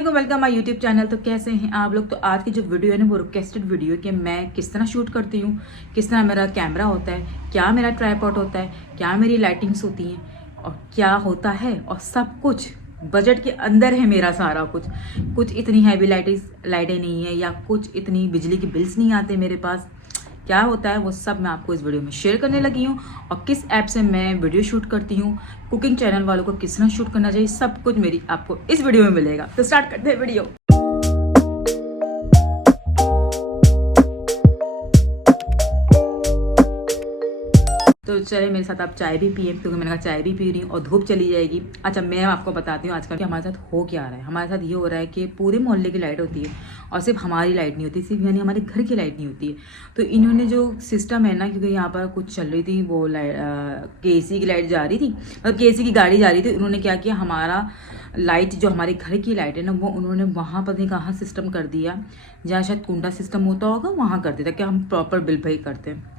अस्सलामुअलैकुम, welcome my YouTube channel. तो कैसे हैं आप लोग। तो आज की जो वीडियो है ना वो रिक्वेस्टेड वीडियो है कि मैं किस तरह शूट करती हूँ, किस तरह मेरा कैमरा होता है, क्या मेरा ट्राइपॉड होता है, क्या मेरी लाइटिंग्स होती हैं और क्या होता है, और सब कुछ बजट के अंदर है मेरा सारा कुछ इतनी हैवी लाइटें नहीं है या कुछ इतनी बिजली के बिल्स नहीं आते मेरे पास। क्या होता है वो सब मैं आपको इस वीडियो में शेयर करने लगी हूँ, और किस ऐप से मैं वीडियो शूट करती हूँ, कुकिंग चैनल वालों को किस तरह शूट करना चाहिए, सब कुछ मेरी आपको इस वीडियो में मिलेगा। तो स्टार्ट करते हैं वीडियो। तो चले मेरे साथ आप चाय भी पिए, क्योंकि मैंने कहा चाय भी पी रही हूँ और धूप चली जाएगी। अच्छा, मैं आपको बताती हूँ आजकल कि हमारे साथ हो क्या रहा है। हमारे साथ ये हो रहा है कि पूरे मोहल्ले की लाइट होती है और सिर्फ हमारी लाइट नहीं होती, सिर्फ यानी हमारे घर की लाइट नहीं होती है। तो इन्होंने जो सिस्टम है ना, क्योंकि यहाँ पर कुछ चल रही थी, वो KC की लाइट जा रही थी, मतलब KC की गाड़ी जा रही थी। उन्होंने क्या किया, हमारा लाइट जो हमारे घर की लाइट है ना, वो उन्होंने वहाँ पर नहीं कहाँ सिस्टम कर दिया, जहाँ शायद कुंडा सिस्टम होता होगा वहाँ कर दिया, कि हम प्रॉपर बिल पे करते हैं।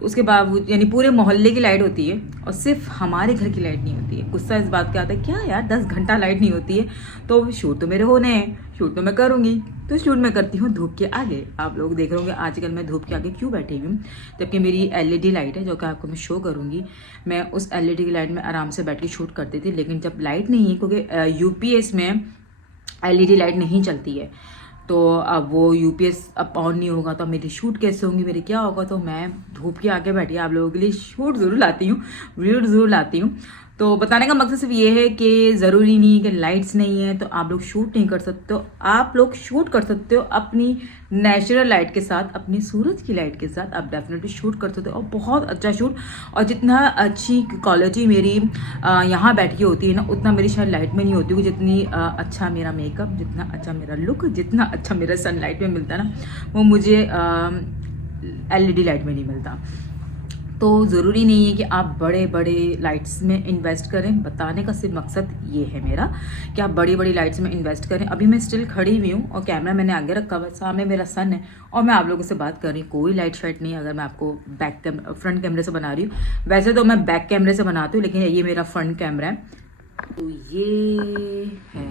उसके बावजूद यानी पूरे मोहल्ले की लाइट होती है और सिर्फ हमारे घर की लाइट नहीं होती है। गुस्सा इस बात का आता है, क्या यार 10 घंटा लाइट नहीं होती है, तो शूट तो मेरे होने हैं, शूट तो मैं करूँगी। तो शूट मैं करती हूँ धूप के आगे। आप लोग देख रहे होंगे आजकल मैं धूप के आगे क्यों बैठी हुई हूँ, जबकि मेरी LED लाइट है जो कि आपको मैं शो करूँगी। मैं उस LED की लाइट में आराम से बैठ के शूट करती थी, लेकिन जब लाइट नहीं है, क्योंकि UPS में LED लाइट नहीं चलती है, तो अब वो UPS अब ऑन नहीं होगा तो मेरी शूट कैसे होंगी, मेरी क्या होगा। तो मैं धूप के आगे बैठी आप लोगों के लिए शूट ज़रूर लाती हूँ, वीडियो ज़रूर लाती हूँ। तो बताने का मकसद सिर्फ ये है कि ज़रूरी नहीं है कि लाइट्स नहीं है तो आप लोग शूट नहीं कर सकते हो। आप लोग शूट कर सकते हो अपनी नेचुरल लाइट के साथ, अपनी सूरज की लाइट के साथ आप डेफिनेटली शूट कर सकते हो, और बहुत अच्छा शूट। और जितना अच्छी क्वालिटी मेरी यहाँ बैठ के होती है ना, उतना मेरी शायद लाइट में नहीं होती होगी। जितनी अच्छा मेरा मेकअप, जितना अच्छा मेरा लुक, जितना अच्छा मेरा सनलाइट में मिलता है ना, वो मुझे LED लाइट में नहीं मिलता। तो ज़रूरी नहीं है कि आप बड़े बड़े लाइट्स में इन्वेस्ट करें। बताने का सिर्फ मकसद ये है मेरा कि आप बड़ी बड़ी लाइट्स में इन्वेस्ट करें। अभी मैं स्टिल खड़ी हुई हूँ और कैमरा मैंने आगे रखा हुआ है, सामने मेरा सन है और मैं आप लोगों से बात कर रही हूँ। कोई लाइट शाइट नहीं है। अगर मैं आपको फ्रंट कैमरे से बना रही हूँ, वैसे तो मैं बैक कैमरे से बनाती हूँ, लेकिन ये मेरा फ्रंट कैमरा है। तो ये है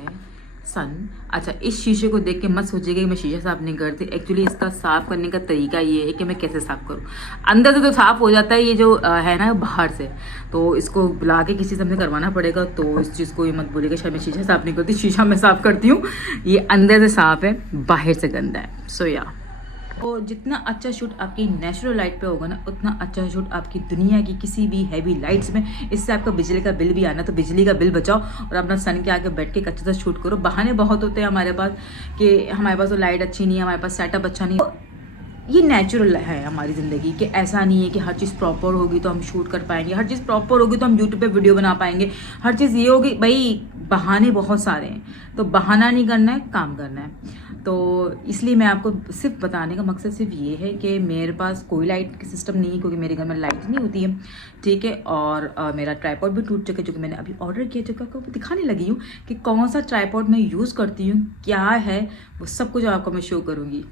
सन। अच्छा, इस शीशे को देख के मत सोचिएगा कि मैं शीशा साफ नहीं करती। एक्चुअली इसका साफ करने का तरीका ये है कि मैं कैसे साफ करूँ। अंदर से तो साफ हो जाता है, ये जो है ना बाहर से, तो इसको बुला के किसी से हमने करवाना पड़ेगा। तो इस चीज़ को ये मत बोलिएगा शायद मैं शीशा साफ नहीं करती। शीशा मैं साफ करती हूँ, ये अंदर से साफ है, बाहर से गंदा है। सो या और जितना अच्छा शूट आपकी नेचुरल लाइट पे होगा ना, उतना अच्छा शूट आपकी दुनिया की किसी भी हैवी लाइट्स में। इससे आपका बिजली का बिल भी आना, तो बिजली का बिल बचाओ और अपना सन के आगे बैठ के अच्छे से शूट करो। बहाने बहुत होते हैं हमारे पास कि हमारे पास तो लाइट अच्छी नहीं है, हमारे पास सेटअप अच्छा नहीं है। ये नेचुरल है हमारी ज़िंदगी, कि ऐसा नहीं है कि हर चीज़ प्रॉपर होगी तो हम शूट कर पाएंगे, हर चीज़ प्रॉपर होगी तो हम यूट्यूब पे वीडियो बना पाएंगे, हर चीज़ ये होगी। भाई बहाने बहुत सारे हैं, तो बहाना नहीं करना है, काम करना है। तो इसलिए मैं आपको सिर्फ बताने का मकसद सिर्फ ये है कि मेरे पास कोई लाइट की सिस्टम नहीं है, क्योंकि मेरे घर में लाइट नहीं होती है, ठीक है। और मेरा ट्राइपॉड भी टूट चुका है, जो कि मैंने अभी ऑर्डर किया, जो कि आपको दिखाने लगी हूँ कि कौन सा ट्राइपॉड मैं यूज़ करती हूँ, क्या है वो सब कुछ आपको मैं शो करूँगी।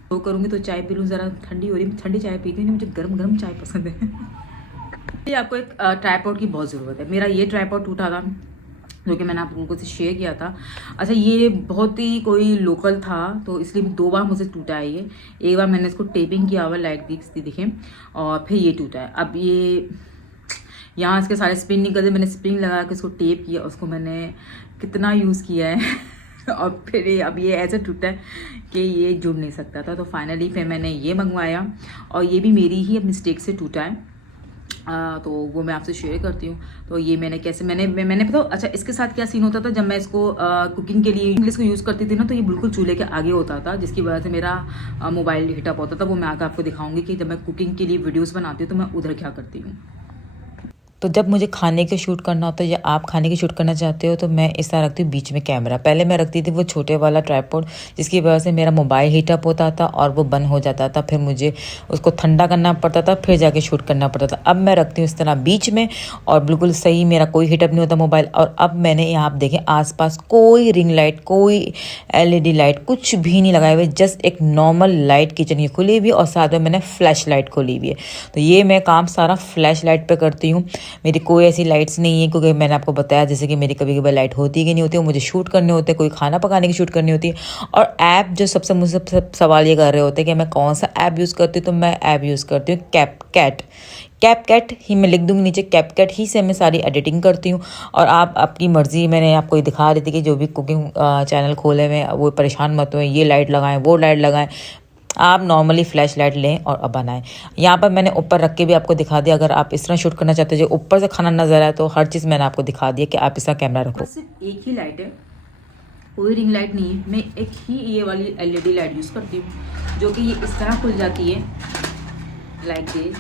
तो चाय पी लूँ, ज़रा ठंडी हो रही, ठंडी चाय पीती हूँ, मुझे गर्म गर्म चाय पसंद है। ये आपको एक ट्राइपॉड की बहुत ज़रूरत है। मेरा ये ट्राइपॉड टूटा था, जो कि मैंने आप लोगों से शेयर किया था। अच्छा, ये बहुत ही कोई लोकल था, तो इसलिए 2 बार मुझे टूटा है ये। एक बार मैंने इसको टेपिंग किया हुआ, लाइट दिखे, और फिर ये टूटा है। अब ये यहाँ इसके सारे स्प्रिंग निकल, मैंने स्प्रिंग लगा के इसको टेप किया, उसको मैंने कितना यूज़ किया है और फिर अब ये ऐसे टूटा है कि ये जुड़ नहीं सकता था। तो फाइनली फिर मैंने ये मंगवाया, और ये भी मेरी ही मिस्टेक से टूटा है। तो वो मैं आपसे शेयर करती हूँ। तो ये मैंने कैसे मैंने पता। अच्छा, इसके साथ क्या सीन होता था, जब मैं इसको कुकिंग के लिए इसको यूज़ करती थी ना, तो ये बिल्कुल चूल्हे के आगे होता था, जिसकी वजह से मेरा मोबाइल हीटअप होता था। वो मैं आकर आपको दिखाऊंगी कि जब मैं कुकिंग के लिए वीडियोस बनाती हूँ तो मैं उधर क्या करती हूँ। तो जब मुझे खाने के शूट करना होता है या आप खाने की शूट करना चाहते हो, तो मैं इस तरह रखती हूँ बीच में कैमरा। पहले मैं रखती थी वो छोटे वाला ट्राइपॉड, जिसकी वजह से मेरा मोबाइल हीटअप होता था और वो बंद हो जाता था, फिर मुझे उसको ठंडा करना पड़ता था, फिर जाके शूट करना पड़ता था। अब मैं रखती हूँ इस तरह बीच में, और बिल्कुल सही, मेरा कोई हीटअप नहीं होता मोबाइल। और अब मैंने यहाँ आप देखें आसपास कोई रिंग लाइट, कोई LED लाइट, कुछ भी नहीं लगाए हुए, जस्ट एक नॉर्मल लाइट किचन की खुली हुई, और साथ में मैंने फ्लैश लाइट खोली हुई है। तो ये मैं काम सारा फ्लैश लाइट पर करती हूँ। मेरी कोई ऐसी लाइट्स नहीं है, क्योंकि मैंने आपको बताया जैसे कि मेरी कभी कभी लाइट होती कि नहीं होती, मुझे शूट करने होते, कोई खाना पकाने की शूट करनी होती है। और ऐप जो सबसे मुझसे सब सवाल ये कर रहे होते हैं कि मैं कौन सा ऐप यूज़ करती हूँ, तो मैं ऐप यूज़ करती हूँ कैपकट ही, मैं लिख दूँगी नीचे, कैपकट ही से मैं सारी एडिटिंग करती हूँ। और आप अपनी मर्ज़ी, मैंने आपको ये दिखा रही थी कि जो भी कुकिंग चैनल खोले हुए वो परेशान मत हो, ये लाइट लगाएं वो लाइट लगाएं, आप नॉर्मली फ्लैश लाइट लें और अब बनाएं। यहाँ पर मैंने ऊपर रख के भी आपको दिखा दिया, अगर आप इस तरह शूट करना चाहते हो जो ऊपर से खाना नजर आए, तो हर चीज़ मैंने आपको दिखा दिया कि आप इसका कैमरा रखो। सिर्फ एक ही लाइट है, कोई रिंग लाइट नहीं है। मैं एक ही ये वाली LED लाइट यूज़ करती हूँ, जो कि ये इस तरह खुल जाती है लाइक दिस।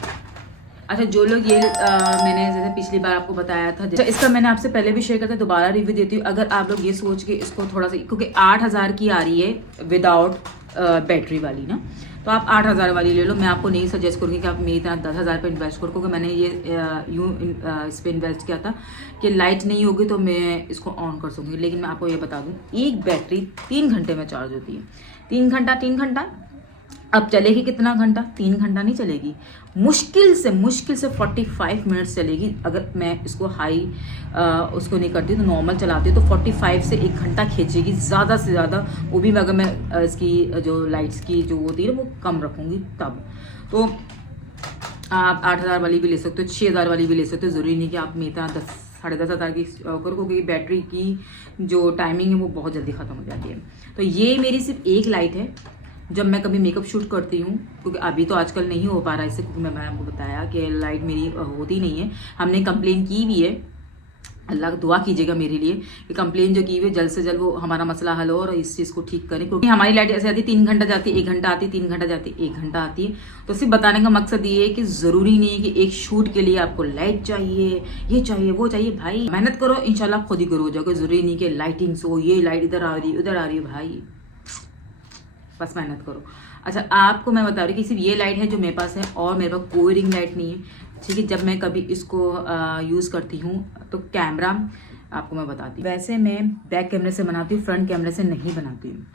अच्छा, जो लोग ये मैंने जैसे पिछली बार आपको बताया था, तो इसका मैंने आपसे पहले भी शेयर करता, दोबारा रिव्यू देती हूँ। अगर आप लोग ये सोच के इसको थोड़ा सा, क्योंकि 8000 की आ रही है विदाउट बैटरी वाली ना, तो आप 8000 वाली ले लो। मैं आपको नहीं सजेस्ट करूँगी कि आप मेरी तरह 10,000 पे इन्वेस्ट करो, क्योंकि मैंने ये इस पर इन्वेस्ट किया था कि लाइट नहीं होगी तो मैं इसको ऑन कर सकूँगी। लेकिन मैं आपको ये बता दूँ, एक बैटरी 3 घंटे में चार्ज होती है। 3 घंटा अब चलेगी कितना घंटा? 3 घंटा नहीं चलेगी, मुश्किल से 45 मिनट्स चलेगी। अगर मैं इसको हाई उसको नहीं करती तो नॉर्मल चलाती हूँ तो 45 से 1 घंटा खींचेगी ज़्यादा से ज़्यादा। वो भी अगर मैं इसकी जो लाइट्स की जो होती है वो कम रखूँगी तब। तो आप 8000 वाली भी ले सकते हो, 6000 वाली भी ले सकते हो। ज़रूरी नहीं कि आप मेरा 10,000-10,500 की करो, क्योंकि बैटरी की जो टाइमिंग है वो बहुत जल्दी ख़त्म हो जाती है। तो ये मेरी सिर्फ एक लाइट है जब मैं कभी मेकअप शूट करती हूँ, क्योंकि अभी तो आजकल नहीं हो पा रहा है इससे, क्योंकि मैंने आपको बताया कि लाइट मेरी होती नहीं है। हमने कंप्लेन की भी है, अल्लाह दुआ कीजिएगा मेरे लिए कि कंप्लेन जो की हुई जल्द से जल्द वो हमारा मसला हल हो और इस चीज़ को ठीक करें। क्योंकि हमारी लाइट ऐसे आती है 3 घंटा जाती है, 1 घंटा आती है, 3 घंटा जाती है, 1 घंटा आती है। तो सिर्फ बताने का मकसद ये है कि ज़रूरी नहीं है कि एक शूट के लिए आपको लाइट चाहिए, ये चाहिए, वो चाहिए। भाई मेहनत करो, इंशाल्लाह खुद ही करो हो जाओगे। ज़रूरी नहीं कि लाइटिंग्स हो, ये लाइट इधर आ रही है उधर आ रही है, भाई बस मेहनत करो। अच्छा, आपको मैं बता रही हूँ कि सिर्फ ये लाइट है जो मेरे पास है, और मेरे पास कोई रिंग लाइट नहीं है, ठीक है। जब मैं कभी इसको यूज़ करती हूँ तो कैमरा आपको मैं बताती हूँ। वैसे मैं बैक कैमरे से बनाती हूँ, फ्रंट कैमरे से नहीं बनाती हूँ।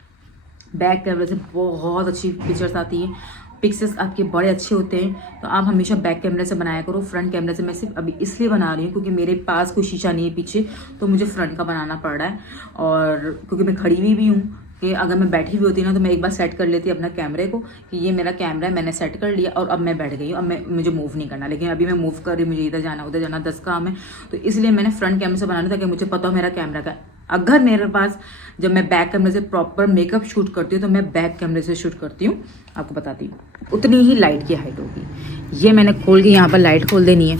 बैक कैमरे से बहुत अच्छी पिक्चर्स आती हैं, पिक्सेस आपके बड़े अच्छे होते हैं। तो आप हमेशा बैक कैमरे से बनाया करो। फ्रंट कैमरे से मैं सिर्फ अभी इसलिए बना रही हूँ क्योंकि मेरे पास कोई शीशा नहीं है पीछे, तो मुझे फ्रंट का बनाना पड़ रहा है। और क्योंकि मैं खड़ी हुई भी हूँ कि अगर मैं बैठी हुई होती ना तो मैं एक बार सेट कर लेती अपना कैमरे को कि ये मेरा कैमरा है, मैंने सेट कर लिया और अब मैं बैठ गई हूँ, अब मुझे मूव नहीं करना। लेकिन अभी मैं मूव कर रही हूँ, मुझे इधर जाना उधर जाना, 10 काम है, तो इसलिए मैंने फ्रंट कैमरे से बनाना था कि मुझे पता हो मेरा कैमरा का। अगर मेरे पास जब मैं बैक कैमरे से प्रॉपर मेकअप शूट करती हूँ तो मैं बैक कैमरे से शूट करती हूँ, आपको बताती हूँ। उतनी ही लाइट की हाइट होगी। ये मैंने खोल के यहाँ पर लाइट खोल देनी है,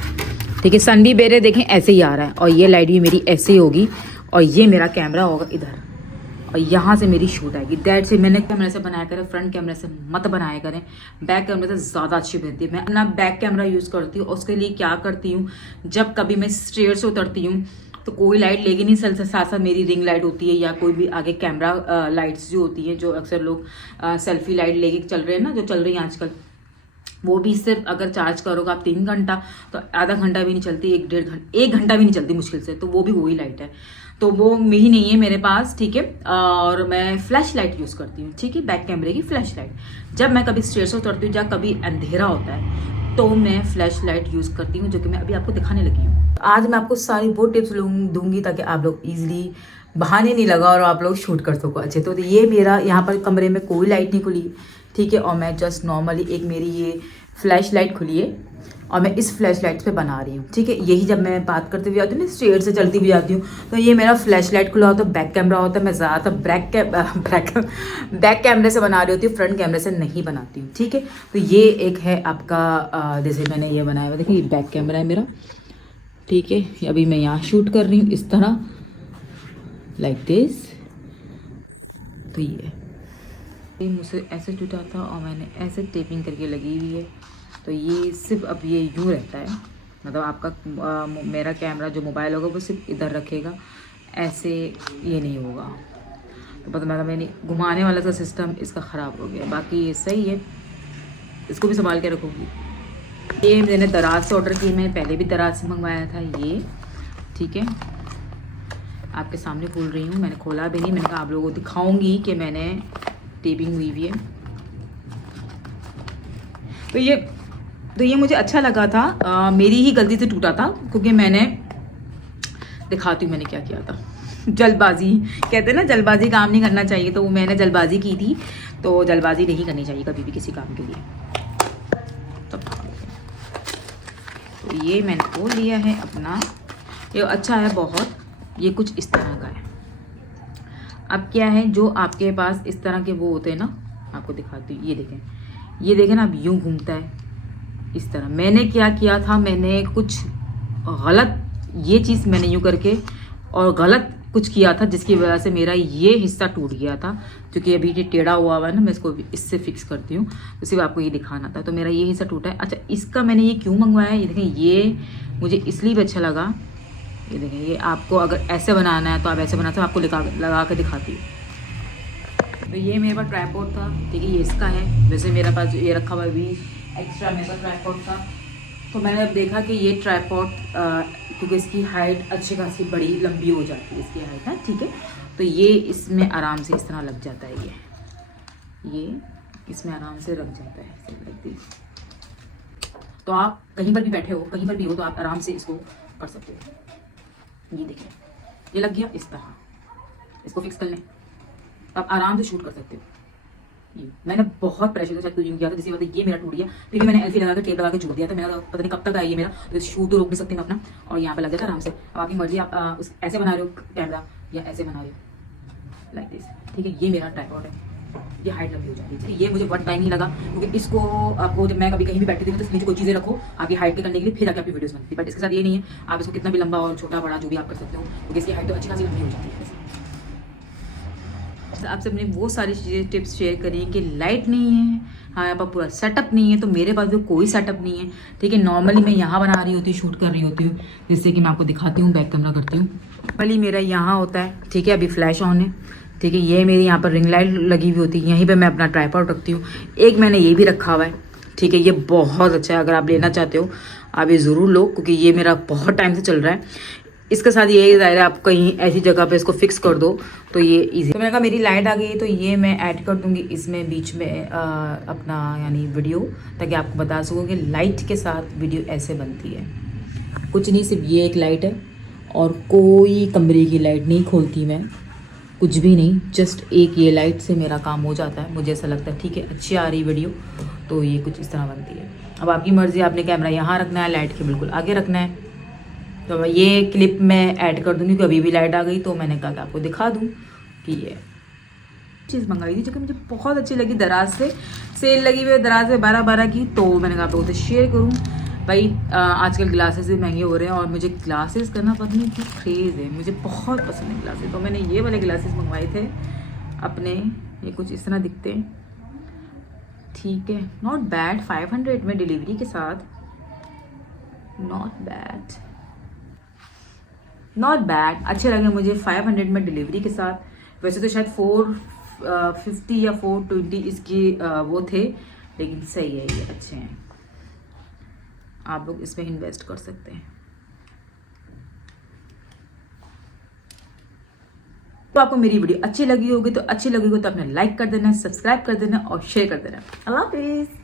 ठीक है। सन भी मेरे देखें ऐसे ही आ रहा है और ये लाइट भी मेरी ऐसे ही होगी और ये मेरा कैमरा होगा इधर और यहाँ से मेरी शूट आएगी। दैट से मैंने कैमरे से बनाया करें, फ्रंट कैमरे से मत बनाया करें, बैक कैमरे से ज़्यादा अच्छी बनती है। मैं अपना बैक कैमरा यूज़ करती हूँ। उसके लिए क्या करती हूँ, जब कभी मैं स्टेयर से उतरती हूँ तो कोई लाइट लेगी नहीं, साथ साथ मेरी रिंग लाइट होती है या कोई भी आगे कैमरा लाइट्स जो होती हैं, जो अक्सर लोग सेल्फी लाइट लेके चल रहे हैं ना, जो चल रही हैं आजकल, वो भी सिर्फ अगर चार्ज करोगे आप 3 घंटा तो आधा घंटा भी नहीं चलती, 1 घंटा भी नहीं चलती मुश्किल से, तो वो भी वही लाइट है। तो वो ही नहीं है मेरे पास, ठीक है। और मैं फ्लैश लाइट यूज़ करती हूँ, ठीक है, बैक कैमरे की फ्लैश लाइट। जब मैं कभी स्टेयर से उतरती हूँ या कभी अंधेरा होता है तो मैं फ्लैश लाइट यूज़ करती हूँ, जो कि मैं अभी आपको दिखाने लगी हूँ। आज मैं आपको सारी वो टिप्स दूंगी ताकि आप लोग ईजिली बहाने नहीं लगा और आप लोग शूट कर सको अच्छे। तो ये मेरा यहाँ पर कमरे में कोई लाइट नहीं खुली, ठीक है, और मैं जस्ट नॉर्मली एक मेरी ये फ्लैश लाइट खुली है और मैं इस फ्लैश लाइट पे बना रही हूँ, ठीक है। यही जब मैं बात करते हुए आती हूँ ना, स्टेयर से चलती भी जाती हूँ, तो ये मेरा फ्लैश लाइट खुला होता है, बैक कैमरा होता है। मैं ज़्यादातर बैक कैमरे से बना रही होती हूँ, फ्रंट कैमरे से नहीं बनाती हूँ, ठीक है। तो ये एक है आपका जैसे मैंने ये बनाया हुआ, देखिए ये बैक कैमरा है मेरा, ठीक है। अभी मैं यहाँ शूट कर रही हूँ इस तरह लाइक दिस। तो ये मुझसे ऐसे टूटा था और मैंने ऐसे टेपिंग करके लगी हुई है, तो ये सिर्फ अब ये यूँ रहता है, मतलब आपका मेरा कैमरा जो मोबाइल होगा वो सिर्फ इधर रखेगा, ऐसे ये नहीं होगा। तो मतलब मैंने घुमाने वाला सा सिस्टम इसका ख़राब हो गया, बाकी ये सही है, इसको भी संभाल के रखूँगी। ये मैंने दराज से ऑर्डर की, मैं पहले भी दराज से मंगवाया था ये, ठीक है। आपके सामने खोल रही हूँ, मैंने खोला भी नहीं, मैंने कहा आप लोगों को दिखाऊँगी कि मैंने टेपिंग हुई है। तो ये तो ये मुझे अच्छा लगा था, मेरी ही गलती से टूटा था, क्योंकि मैंने दिखाती हूँ मैंने क्या किया था। जल्दबाजी कहते हैं ना, जल्दबाजी काम नहीं करना चाहिए, तो मैंने जल्दबाजी की थी। तो जल्दबाजी नहीं करनी चाहिए कभी भी किसी काम के लिए। तो ये मैंने खोल लिया है अपना, ये अच्छा है बहुत, ये कुछ इस तरह का है। अब क्या है, जो आपके पास इस तरह के वो होते हैं ना, आपको दिखाती हूँ, ये देखें ना, अब यूं घूमता है इस तरह। मैंने क्या किया था, मैंने कुछ गलत, ये चीज़ मैंने यूं करके और गलत कुछ किया था, जिसकी वजह से मेरा ये हिस्सा टूट गया था। क्योंकि अभी ये टेढ़ा हुआ है ना, मैं इसको इससे फिक्स करती हूँ, तो सिर्फ आपको ये दिखाना था। तो मेरा ये हिस्सा टूटा है। अच्छा, इसका मैंने ये क्यों मंगवाया है, ये देखें, ये मुझे इसलिए भी अच्छा लगा। ये देखें, ये आपको अगर ऐसे बनाना है तो आप ऐसे बनाते हो, आपको लगा के दिखाती हूँ। तो ये मेरे पास ट्राइपॉड था, ठीक है, ये इसका है। वैसे मेरे पास ये रखा हुआ भी एक्स्ट्रा मेरे पास ट्राइपॉड था। तो मैंने अब देखा कि ये ट्राइपॉड, क्योंकि इसकी हाइट अच्छी खासी बड़ी लंबी हो जाती है, इसकी हाइट है, ठीक है। तो ये इसमें आराम से इस तरह लग जाता है, ये इसमें आराम से रख जाता है। तो आप कहीं पर भी बैठे हो, कहीं पर भी हो, तो आप आराम से इसको कर सकते हो। ये देखिए, ये लग गया इस तरह, इसको फिक्स कर लें, आप आराम से शूट कर सकते हो। ये मैंने बहुत प्रेशर से यूज किया था, जिसकी वजह से ये मेरा टूट गया। फिर भी मैंने एल्फी लगा कर टेप लगा के जोड़ दिया था। मेरा पता नहीं कब तक आएगी मेरा, तो शूट तो रोक नहीं सकती मैं अपना, और यहाँ पे लग जाता आराम से। अब आपकी मर्जी, आप ऐसे बना रहे हो कैमरा या ऐसे बना रहे हो, लाइक दिस, ठीक है। ये मेरा ट्राइपॉड है, ये हाइट लंबी हो जाती है। ये मुझे वन टाइम नहीं लगा, क्योंकि इसको आपको जब मैं कभी कहीं भी बैठी थी तो इसमें कोई चीज़ें रखो आपकी हाइट के करने के लिए, फिर आके आपकी वीडियोस बनती है। बट इसके साथ ये नहीं है, आप इसको कितना भी लंबा और छोटा बड़ा जो भी आप कर सकते हो, क्योंकि इसकी हाइट तो अच्छी खासी लंबी हो जाती है। आपसे अपनी वो सारी चीज़ें टिप्स शेयर करी कि लाइट नहीं है, हमारे पास पूरा सेटअप नहीं है, तो मेरे पास भी कोई सेटअप नहीं है, ठीक है। नॉर्मली मैं यहाँ बना रही होती हूँ, शूट कर रही होती हूँ, जिससे कि मैं आपको दिखाती हूँ, बैक कैमरा करती हूँ। नॉर्मली मेरा यहाँ होता है, ठीक है, अभी फ्लैश ऑन है, ठीक है। ये मेरी यहाँ पर रिंग लाइट लगी हुई होती है, यहीं पर मैं अपना ट्राइपॉड रखती हूँ। एक मैंने ये भी रखा हुआ है, ठीक है, ये बहुत अच्छा है। अगर आप लेना चाहते हो आप ये ज़रूर लो, क्योंकि ये मेरा बहुत टाइम से चल रहा है। इसके साथ ये ज़ाहिर है, आप कहीं ऐसी जगह पे इसको फिक्स कर दो तो ये इजी। तो मैंने कहा मेरी लाइट आ गई, तो ये मैं ऐड कर दूंगी इसमें बीच में अपना यानी वीडियो, ताकि आपको बता सकूँ कि लाइट के साथ वीडियो ऐसे बनती है। कुछ नहीं, सिर्फ ये एक लाइट है और कोई कमरे की लाइट नहीं खोलती मैं, कुछ भी नहीं, जस्ट एक ये लाइट से मेरा काम हो जाता है। मुझे ऐसा लगता है ठीक है, अच्छी आ रही वीडियो, तो ये कुछ इस तरह बनती है। अब आपकी मर्ज़ी, आपने कैमरा यहाँ रखना है, लाइट के बिल्कुल आगे रखना है। तो मैं ये क्लिप में ऐड कर दूँगी, कि अभी भी लाइट आ गई, तो मैंने कहा कि आपको दिखा दूँ कि ये चीज़ मंगाई थी, जो कि मुझे बहुत अच्छी लगी। दराज से सेल लगी हुई है, दराज से 12 की, तो मैंने कहा आप लोगों से शेयर करूँ। भाई आजकल ग्लासेस भी महंगे हो रहे हैं, और मुझे ग्लासेस करना पता नहीं क्यों क्रेज़ है, मुझे बहुत पसंद है ग्लासेस। तो मैंने ये वाले ग्लासेस मंगवाए थे अपने, ये कुछ इस तरह दिखते हैं, ठीक है, नॉट बैड, 500 में डिलीवरी के साथ, नॉट बैड, अच्छे लगे मुझे 500 में डिलीवरी के साथ। वैसे तो शायद 450 या 420 इसकी वो थे, लेकिन सही है, ये अच्छे हैं, आप लोग इसमें इन्वेस्ट कर सकते हैं। तो आपको मेरी वीडियो अच्छी लगी होगी तो अपने लाइक कर देना, सब्सक्राइब कर देना और शेयर कर देना। अल्लाह हाफिज़।